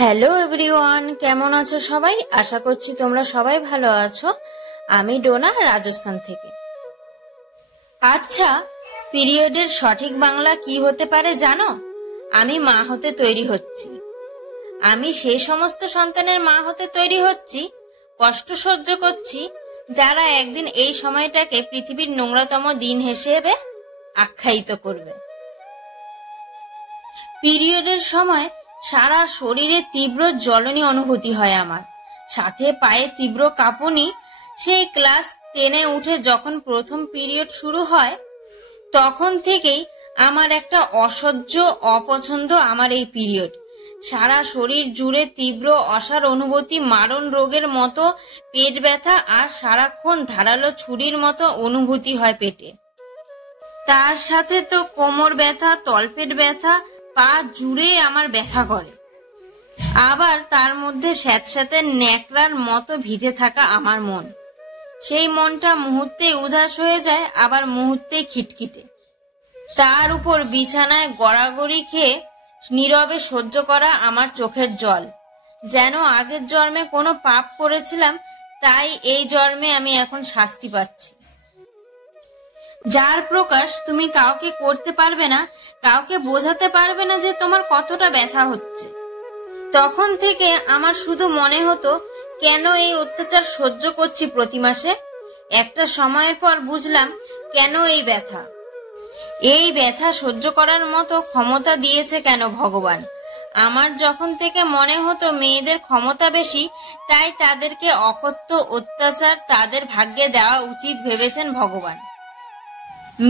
Hello everyone, কেমন আছো সবাই? আশা করছি তোমরা সবাই ভালো আছো। আমি ডোনা, রাজস্থান থেকে। আচ্ছা, পিরিয়ডের সঠিক বাংলা কি হতে পারে জানো? আমি মা হতে তৈরি হচ্ছি। আমি সেই সমস্ত সন্তানের মা হতে তৈরি হচ্ছি, কষ্ট সহ্য করছি, যারা একদিন এই সময়টাকে পৃথিবীর নোংরাতম দিন হিসেবে আখ্যায়িত করবে। পিরিয়ডের সময় সারা শরীরে তীব্র জ্বলনী অনুভূতি হয় আমার, সাথে পায়ে তীব্র কাঁপুনি। সেই ক্লাস 10-এ উঠে যখন প্রথম পিরিয়ড শুরু হয়, তখন থেকেই আমার একটা অসহ্য অপছন্দ আমার এই পিরিয়ড। সারা শরীর জুড়ে তীব্র অসার অনুভূতি, মারণ রোগের মতো পেট ব্যথা, আর সারাক্ষণ ধারালো ছুরির মতো অনুভূতি হয় পেটে। তার সাথে তো কোমর ব্যথা, তলপেট ব্যথা, পা জুড়ে আমার ব্যথা করে। আবার তার মধ্যে স্যাঁতস্যাঁতে ন্যাকড়ার মতো ভিজে থাকা আমার মন। সেই মনটা মুহূর্তে উদাস হয়ে যায়, আবার মুহূর্তে খিটখিটে। তার উপর বিছানায় গড়াগড়ি খেয়ে নীরবে সহ্য করা আমার চোখের জল। যেন আগের জন্মে কোনো পাপ করেছিলাম, তাই এই জন্মে আমি এখন শাস্তি পাচ্ছি। যার প্রকাশ তুমি কাউকে করতে পারবে না, কাউকে বোঝাতে পারবে না যে তোমার কতটা ব্যথা হচ্ছে। তখন থেকে আমার শুধু মনে হতো, কেন এই অত্যাচার সহ্য করছি প্রতি মাসে। একটা সময়ের পর বুঝলাম কেন এই ব্যথা। এই ব্যথা সহ্য করার মতো ক্ষমতা দিয়েছে কেন ভগবান। আমার যখন থেকে মনে হতো মেয়েদের ক্ষমতা বেশি, তাই তাদেরকে অকথ্য অত্যাচার তাদের ভাগ্যে দেওয়া উচিত ভেবেছেন ভগবান।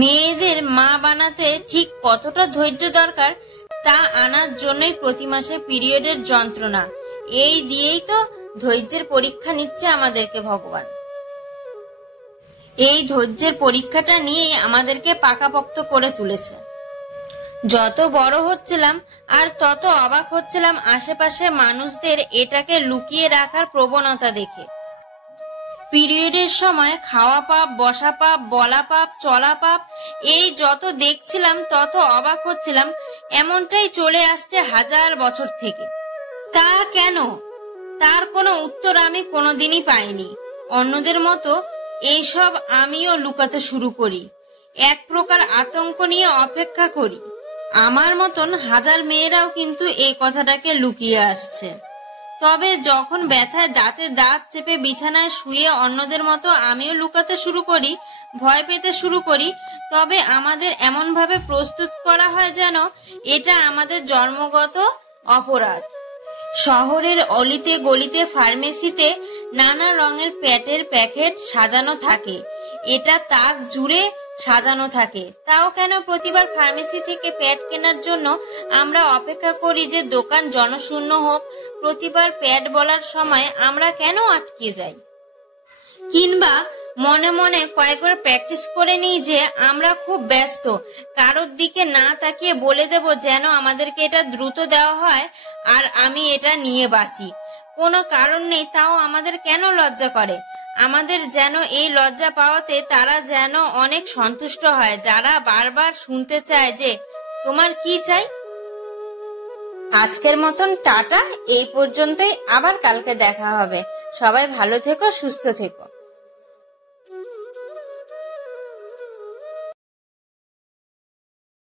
মেয়েদের মা বানাতে ঠিক কতটা ধৈর্য দরকার তা আনার জন্যই প্রতি মাসে পিরিয়ডের যন্ত্রণা। এই দিয়েই তো ধৈর্যের পরীক্ষা নিচ্ছে আমাদেরকে ভগবান। এই ধৈর্যের পরীক্ষাটা নিয়েই আমাদেরকে পাকাপোক্ত করে তুলেছে। যত বড় হচ্ছিলাম আর তত অবাক হচ্ছিলাম আশেপাশে মানুষদের এটাকে লুকিয়ে রাখার প্রবণতা দেখে। পিরিয়ডের সময় খাওয়া পাপ, বসা পাপ, বলা পাপ, চলা পাপ, এই যত দেখছিলাম তত অবাক হচ্ছিলাম এমনটাই চলে আসছে হাজার বছর থেকে। তা কেন? তার কোনো উত্তর আমি কোনোদিনই পাইনি। অন্যদের মতো এইসব আমিও লুকাতে শুরু করি, এক প্রকার আতঙ্ক নিয়ে অপেক্ষা করি। আমার মতন হাজার মেয়েরাও কিন্তু এই কথাটাকে লুকিয়ে আসছে। তবে যখন ব্যথায় দাঁতে দাঁত চেপে বিছানায় শুয়ে অন্যদের মতো আমিও লুকাতে শুরু করি, ভয় পেতে শুরু করি, তবে আমাদের এমনভাবে প্রস্তুত করা হয় যেন এটা আমাদের জন্মগত অপরাধ। শহরের অলিতে গলিতে, ফার্মেসিতে নানা রঙের প্যাটের প্যাকেট সাজানো থাকে, এটা তাক জুড়ে সাজানো থাকে। তাও কেন প্রতিবার ফার্মেসি থেকে প্যাড কেনার জন্য আমরা অপেক্ষা করি যে দোকান জনশূন্য হোক? প্রতিবার প্যাড বলার সময় আমরা কেন আটকে যাই? কিংবা মনে মনে কয়েকবার প্র্যাকটিস করে নিই যে আমরা খুব ব্যস্ত, কারোর দিকে না তাকিয়ে বলে দেব যেন আমাদেরকে এটা দ্রুত দেওয়া হয় আর আমি এটা নিয়ে বাঁচি। কোনো কারণ নেই, তাও আমাদের কেন লজ্জা করে? আমাদের যেন এই লজ্জা পাওয়াতে তারা যেন অনেক সন্তুষ্ট হয়, যারা বারবার শুনতে চায় যে তোমার কি চাই। আজকের মতন টাটা, এই পর্যন্তই। আবার কালকে দেখা হবে। সবাই ভালো থেকো, সুস্থ থেকো।